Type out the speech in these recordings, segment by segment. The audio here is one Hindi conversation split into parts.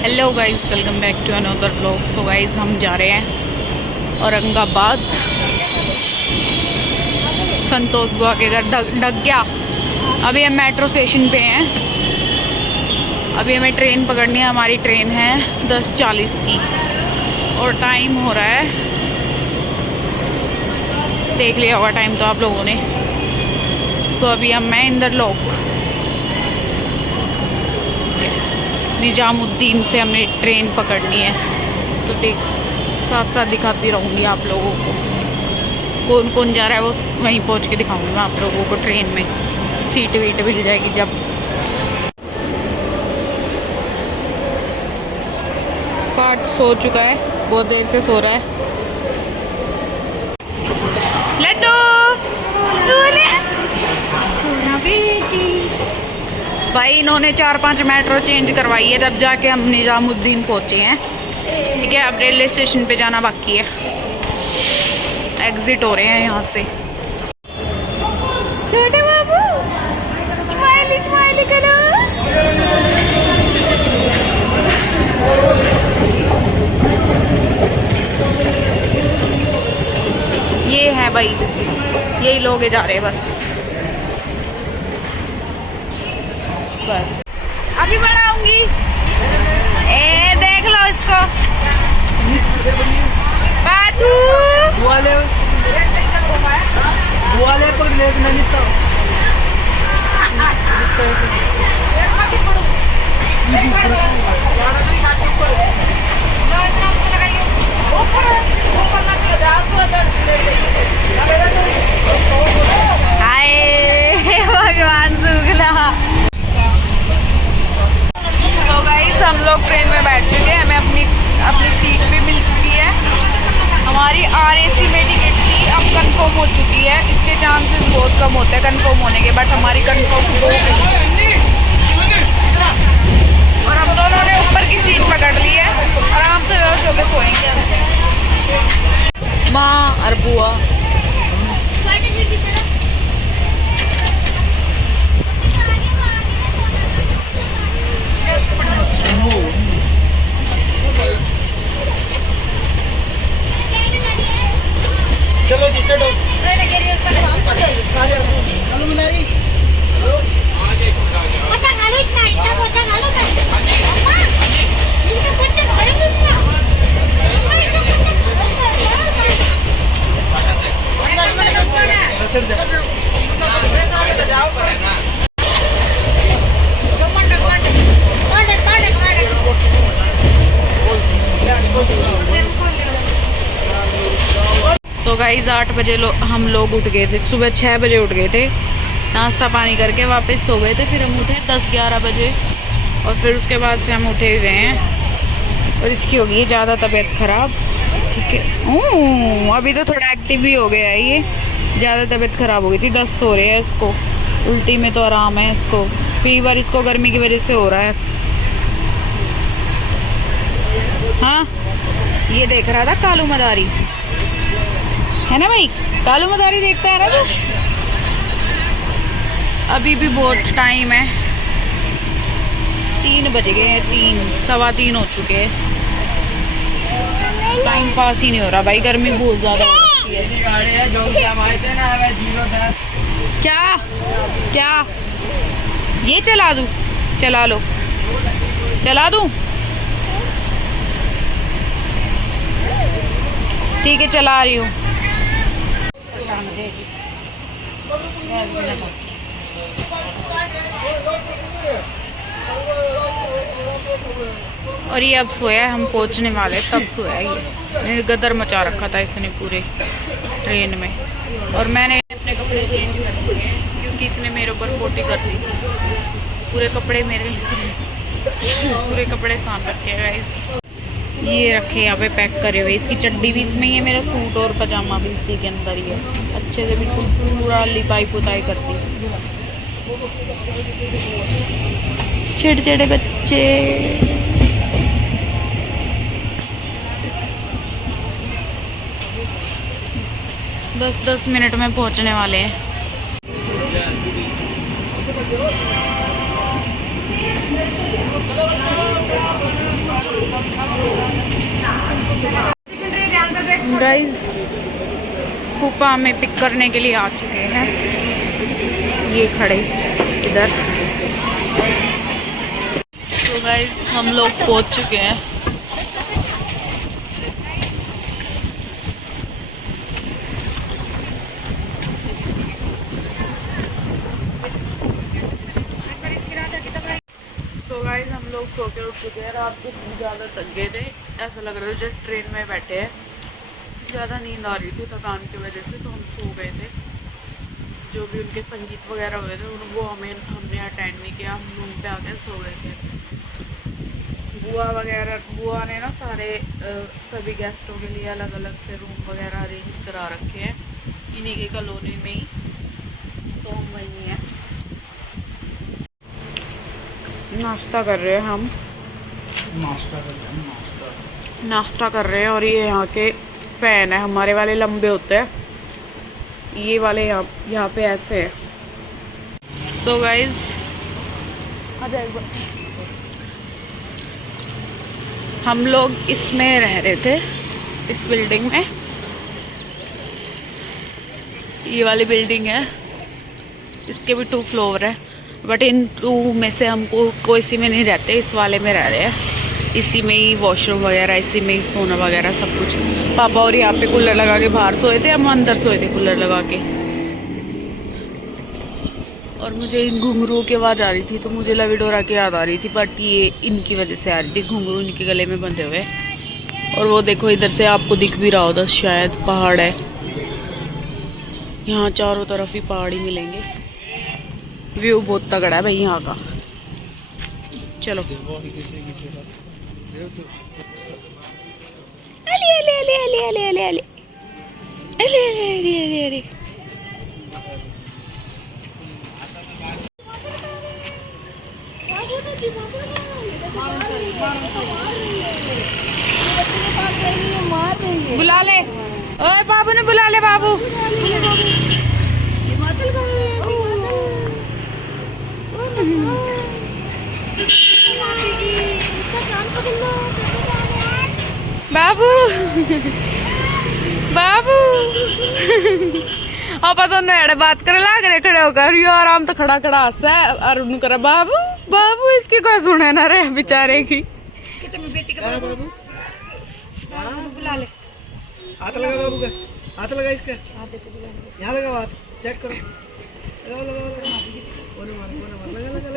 Hello guys, welcome back to another blog. So guys, हम जा रहे हैं औरंगाबाद। संतोष बुआ के घर डग गया। अभी हम मेट्रो स्टेशन पे हैं। अभी हमें ट्रेन पकड़नी है। हमारी ट्रेन है 10:40 की और टाइम हो रहा है, देख लिया होगा टाइम तो आप लोगों ने। सो अभी हम मैं इंदरलोक निजामुद्दीन से हमें ट्रेन पकड़नी है, तो देख साथ साथ दिखाती रहूँगी आप लोगों को। कौन कौन जा रहा है वो वहीं पहुँच के दिखाऊंगी मैं आप लोगों को। ट्रेन में सीट वीट मिल जाएगी जब। पार्ट सो चुका है, बहुत देर से सो रहा है। लड्डू भाई, इन्होंने 4-5 मेट्रो चेंज करवाई है जब जाके हम निजामुद्दीन पहुंचे हैं। ठीक है, अब रेलवे स्टेशन पे जाना बाकी है। एग्जिट हो रहे हैं यहाँ से। छोटे बाबू स्माइली स्माइली करो। ये है भाई, यही लोग जा रहे हैं बस। अभी बढ़ाऊंगी। ए देख लो इसको। बातू भगवान शुक्ला। तो गाइस, हम लोग ट्रेन में बैठ चुके हैं। हमें अपनी सीट भी मिल चुकी है। हमारी RAC में टिकट थी, अब कंफर्म हो चुकी है। इसके चांसेस बहुत कम होते हैं कंफर्म होने के, बट हमारी कंफर्म हो गई और हम दोनों ने ऊपर की सीट पकड़ ली है। आराम से बेहोश होकर सोएंगे माँ और बुआ। चलो जी चलो। तो गाइस, 8 बजे हम लोग उठ गए थे। सुबह 6 बजे उठ गए थे, नाश्ता पानी करके वापस सो गए थे। फिर हम उठे 10-11 बजे और फिर उसके बाद से हम उठे हुए हैं। और इसकी होगी ज़्यादा तबीयत ख़राब। ठीक है, अभी तो थोड़ा एक्टिव भी हो गया है ये। ज़्यादा तबीयत ख़राब हो गई थी, दस्त हो रहे हैं इसको। उल्टी में तो आराम है इसको, फीवर इसको गर्मी की वजह से हो रहा है। हाँ, ये देख रहा था कालू मदारी, है ना भाई? कालू मदारी देखता है ना तू? अभी भी बहुत टाइम है, 3 बज गए हैं। 3-3:15 हो चुके हैं। टाइम पास ही नहीं हो रहा भाई, गर्मी बहुत ज्यादा हो रही है। क्या क्या ये चला दूं? चला लो, चला दूं? ठीक है, चला रही हूँ। और ये अब सोया है, हम पहुंचने वाले तब सोया है। ये गदर मचा रखा था इसने पूरे ट्रेन में। और मैंने अपने कपड़े चेंज कर दिए हैं क्योंकि इसने मेरे ऊपर पोटी कर दी थी। पूरे कपड़े मेरे, इसने पूरे कपड़े सान रखे हैं। ये रखे यहाँ पे पैक करे हुए। इसकी चड्डी भी इसमें ही है, मेरा सूट और पजामा भी इसी के अंदर ही है। अच्छे से बिल्कुल पूरा लिपाई पुताई कर दी। छेड़ छेड़े बच्चे। बस 10 मिनट में पहुंचने वाले हैं। गाइज फूफा हमें पिक करने के लिए आ चुके हैं, ये खड़े इधर। तो गाइज हम लोग पहुंच चुके हैं। तो गाइज हम लोग सो के उठ चुके हैं। रात को ज़्यादा थक गए थे, ऐसा लग रहा था जस्ट ट्रेन में बैठे हैं। ज़्यादा नींद आ रही थी थकान की वजह से, तो हम सो गए थे। जो भी उनके संगीत वगैरह हुए थे वो हमने अटेंड नहीं किया, हम रूम पे आके सो गए थे। बुआ ने ना सभी गेस्टों के लिए अलग अलग से रूम वगैरह अरेंज करा रखे हैं इन्हीं के कॉलोनी में ही, तो हम वहीं हैं। नाश्ता कर रहे हैं हम, नाश्ता कर रहे हैं। और ये यहाँ के फैन है, हमारे वाले लंबे होते हैं, ये वाले यहाँ पे ऐसे है। सो गाइज हम लोग इसमें रह रहे थे, इस बिल्डिंग में। ये वाली बिल्डिंग है, इसके भी 2 फ्लोर है, बट इन 2 में से हमको कोई सी में नहीं रहते, इस वाले में रह रहे हैं। इसी में ही वॉशरूम वगैरह, इसी में ही सोना वगैरह सब कुछ। पापा और यहाँ पे कूलर लगा के बाहर सोए थे, हम अंदर सोए थे कूलर लगा के। और मुझे इन घुंघरुओं की आवाज़ आ रही थी, तो मुझे लवीडोरा की याद आ रही थी, बट ये इनकी वजह से आ रही थी, घुंघरू इनके गले में बंधे हुए। और वो देखो इधर से आपको दिख भी रहा होगा शायद, पहाड़ है यहाँ, चारों तरफ ही पहाड़ ही मिलेंगे। व्यू बहुत तगड़ा है भाई यहाँ का। चलो अले अले अले अले अले अले अले अले अले अले अले। बुला ले, ओए बाबू ने बुला ले, बाबू बाबू बाबू आप तो नड़े बात करे लाग रहे खड़े होकर, यो आराम तो खड़ा खड़ा हंसा है और उन्हें करा बाबू बाबू, इसकी कोई सुने ना रे बेचारे की। बेटी का बाबू बुला ले, हाथ लगा बाबू का, हाथ लगा इसका, यहाँ लगा हाथ, चेक करो, लगा लगा लगा, ओने मार लगा लगा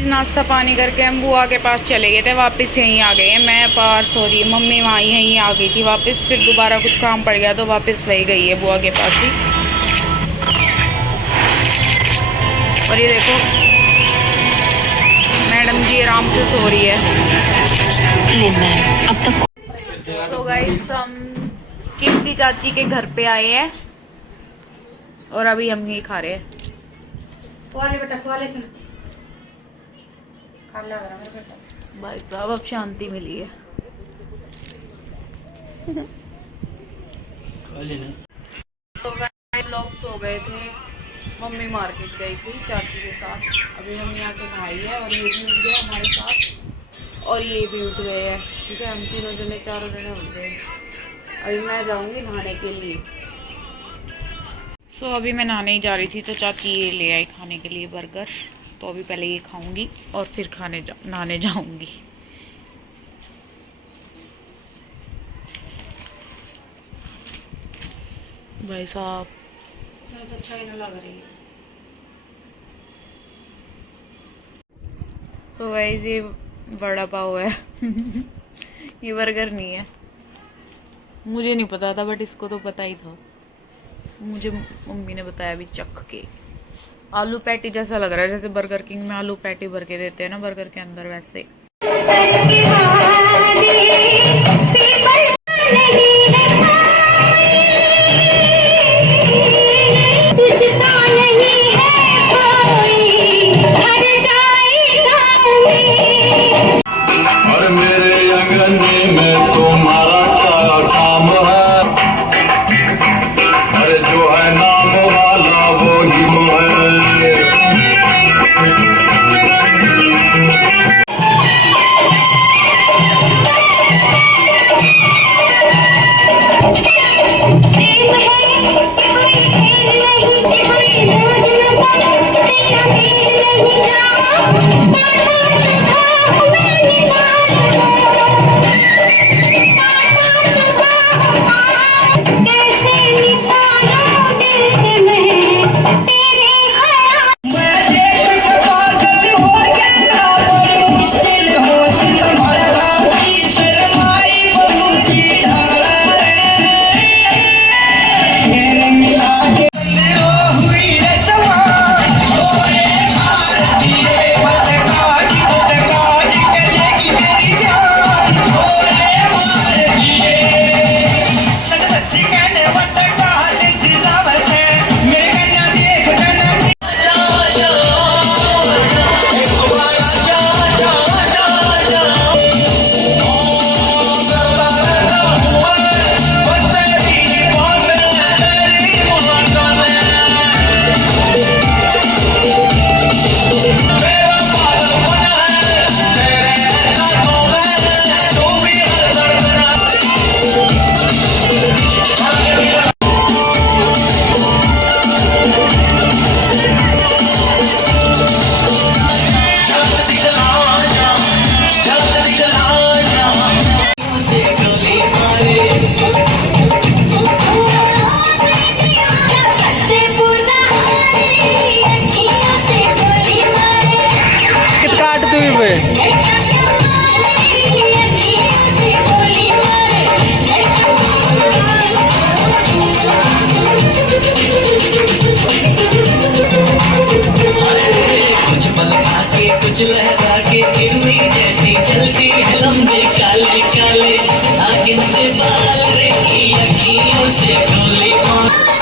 नाश्ता पानी करके हम बुआ के पास चले गए थे, वापस यहीं आ गए हैं। मैं पार्थ हो रही है, मम्मी वहाँ यहीं आ गई थी वापस, फिर दोबारा कुछ काम पड़ गया तो वापस वही गई है बुआ के पास ही। और ये देखो मैडम जी आराम से सो रही है। अब तक तो गाइस हम कीर्ति चाची के घर पे आए हैं और अभी हम ये खा रहे हैं। बेटा भाई साहब अब शांति मिली है। तो लोग सो गए थे, मम्मी मार्केट गई थी चाची के साथ, अभी मम्मी आके नहाई है और ये भी उठ गया हमारे साथ और ये भी उठ गए हैं, ठीक है। हम तीनों जने चारों जने उठ गए। अभी मैं जाऊंगी नहाने के लिए। सो अभी मैं नहाने ही जा रही थी तो चाची ये ले आई खाने के लिए बर्गर, तो अभी पहले ये खाऊंगी और फिर नहाने जाऊंगी। भाई साहब अच्छा ही ना लग रही है। सो गाइस ये बड़ा पाव है ये बर्गर नहीं है, मुझे नहीं पता था बट इसको तो पता ही था, मुझे मम्मी ने बताया भी चख के। आलू पैटी जैसा लग रहा है, जैसे बर्गर किंग में आलू पैटी भर के देते हैं ना बर्गर के अंदर, वैसे। जो है नाम वाला वो ही है। गिरवी जैसी चलती है लंबे काले काले आगे से बाल रे की अखियों से ढोली